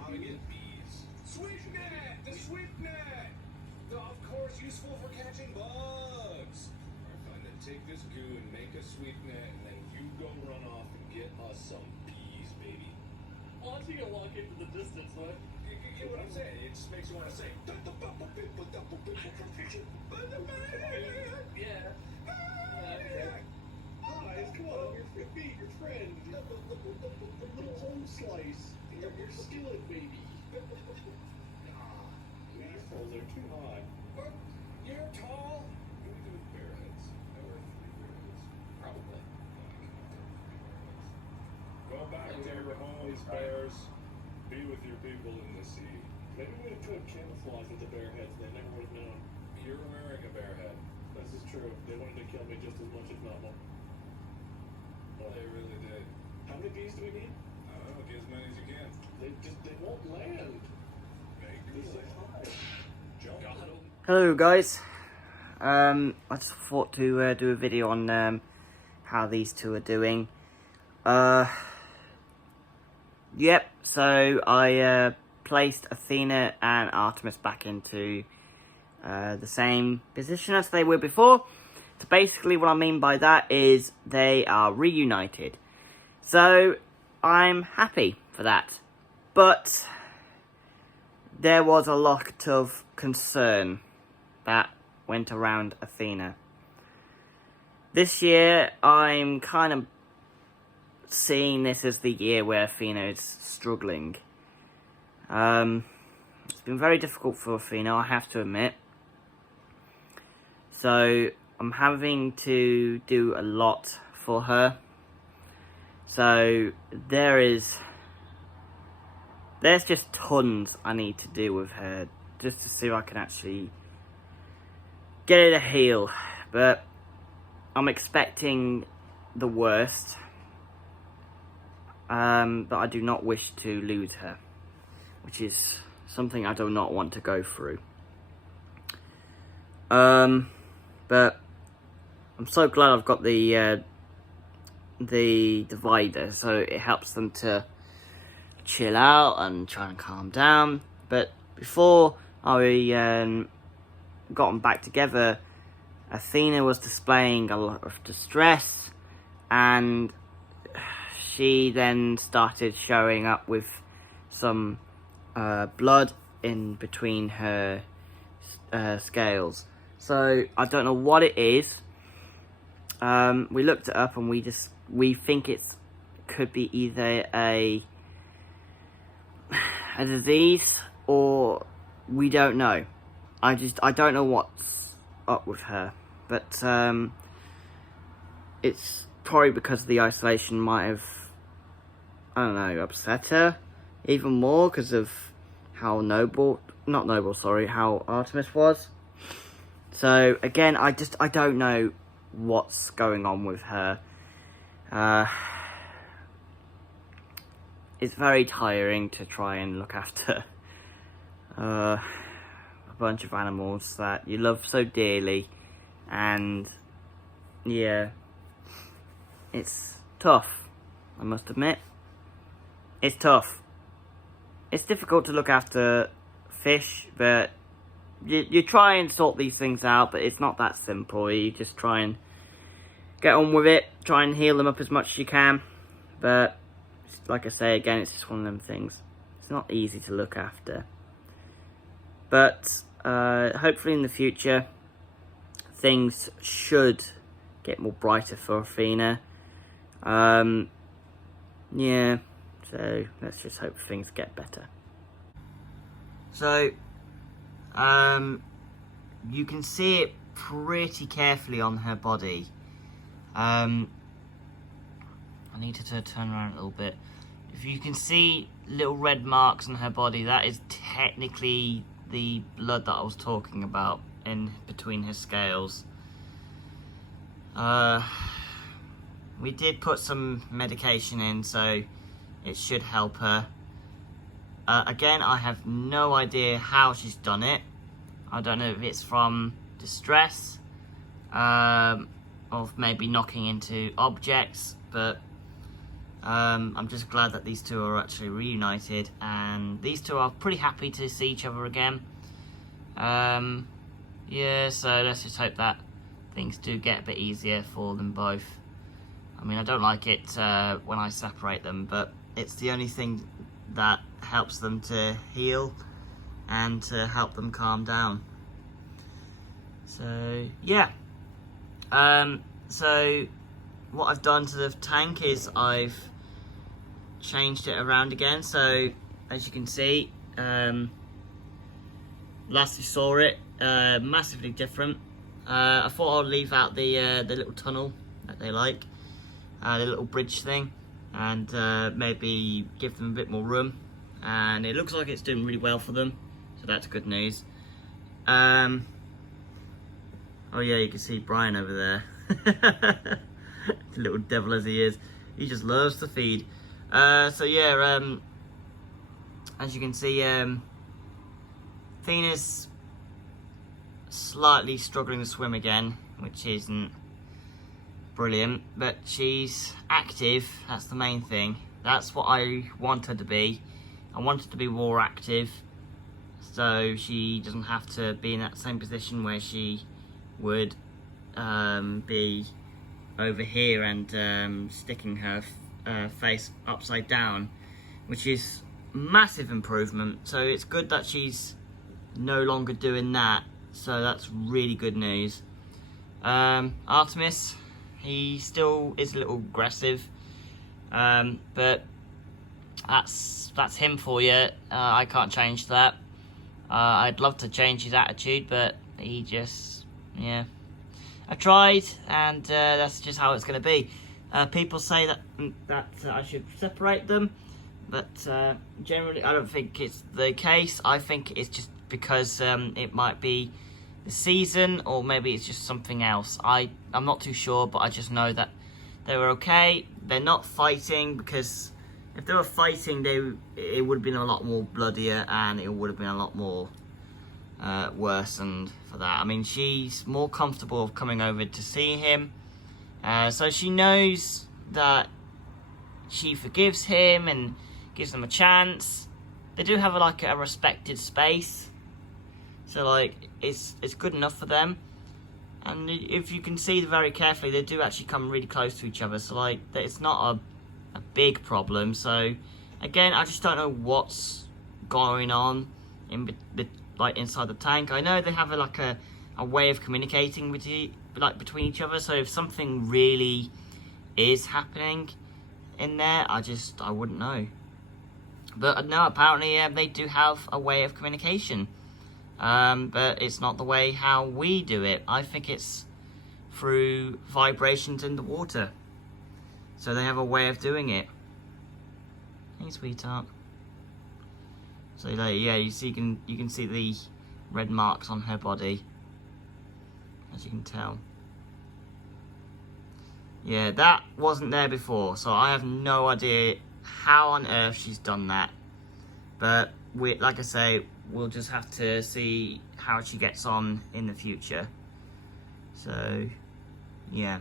how to get bees. Sweep net! The sweep net! Of course, useful for catching bugs. Fine, then take this goo and make a sweep net, and then you go run off and get us some bees, baby. Watching it walk into the distance, right? You get what I'm saying? It just makes you want to say, Yeah. Guys, come on, your feet, your friend. The little home slice. Your skillet, baby. Assholes are too hot. But you're tall. What do we do with bear heads? I wear 3 bear heads. Probably. Go back to your homes, bears. Be with your people in the sea. Maybe we would have camouflage with the bear heads. They never would have known. You're wearing a bear head. This is true. They wanted to kill me just as much, if not more. They really did. How many bees do we need? I don't know, get as many as you can. They won't land. Make They're so high. Jump. Got him. Hello guys, I just thought to do a video on how these two are doing. Yep, so I placed Athena and Artemis back into the same position as they were before. So basically what I mean by that is they are reunited. So I'm happy for that. But there was a lot of concern that went around Athena. This year, I'm kind of seeing this as the year where Athena is struggling. It's been very difficult for Athena, I have to admit. So, I'm having to do a lot for her. So, there's just tons I need to do with her, just to see if I can actually get her to heal. But I'm expecting the worst. But I do not wish to lose her, which is something I do not want to go through. But I'm so glad I've got the divider, so it helps them to chill out and try and calm down. But before I got them back together, Athena was displaying a lot of distress, and she then started showing up with some blood in between her scales. So I don't know what it is. We looked it up and we think it could be either a disease, or we don't know. I don't know what's up with her, but it's probably because the isolation might have, I don't know, upset her even more because of how how Artemis was. So again, I don't know what's going on with her. It's very tiring to try and look after a bunch of animals that you love so dearly, and yeah, it's tough, I must admit. It's tough. It's difficult to look after fish, but you try and sort these things out, but it's not that simple. You just try and get on with it, try and heal them up as much as you can, but like I say again, it's just one of them things. It's not easy to look after. But hopefully in the future, things should get more brighter for Athena. Yeah, so let's just hope things get better. So, you can see it pretty carefully on her body. I need to turn around a little bit. If you can see little red marks on her body, that is technically the blood that I was talking about in between her scales. We did put some medication in, so it should help her. Again, I have no idea how she's done it. I don't know if it's from distress, of maybe knocking into objects, but I'm just glad that these two are actually reunited, and these two are pretty happy to see each other again. Yeah, so let's just hope that things do get a bit easier for them both. I mean, I don't like it when I separate them, but it's the only thing that helps them to heal and to help them calm down. So, yeah. So, what I've done to the tank is I've changed it around again. So, as you can see, last you saw it, massively different. I thought I'd leave out the little tunnel that they like, the little bridge thing, and maybe give them a bit more room. And it looks like it's doing really well for them, so that's good news. Oh yeah, you can see Brian over there. The little devil as he is, he just loves to feed. So yeah, as you can see, Athena's slightly struggling to swim again, which isn't brilliant, but she's active. That's the main thing. That's what I want her to be. I want her to be more active, so she doesn't have to be in that same position where she would be over here and sticking her face upside down, which is massive improvement. So it's good that she's no longer doing that, so that's really good news. Artemis, he still is a little aggressive, but that's him for you. I can't change that. I'd love to change his attitude, but he just, yeah. I tried, and that's just how it's going to be. People say that I should separate them, but generally I don't think it's the case. I think it's just because it might be the season, or maybe it's just something else. I'm not too sure, but I just know that they were okay. They're not fighting, because if they were fighting, it would have been a lot more bloodier, and it would have been a lot more worsened for that. I mean, she's more comfortable of coming over to see him, so she knows that she forgives him and gives them a chance. They do have like a respected space, so like it's good enough for them. And if you can see very carefully, they do actually come really close to each other, so like it's not a big problem. So again, I just don't know what's going on like inside the tank. I know they have a way of communicating with between each other, so if something really is happening in there, I wouldn't know. But no, apparently they do have a way of communication, but it's not the way how we do it. I think it's through vibrations in the water, so they have a way of doing it. Hey, sweetheart. So yeah, you can see the red marks on her body, as you can tell. Yeah, that wasn't there before, so I have no idea how on earth she's done that. But like I say, we'll just have to see how she gets on in the future. So yeah.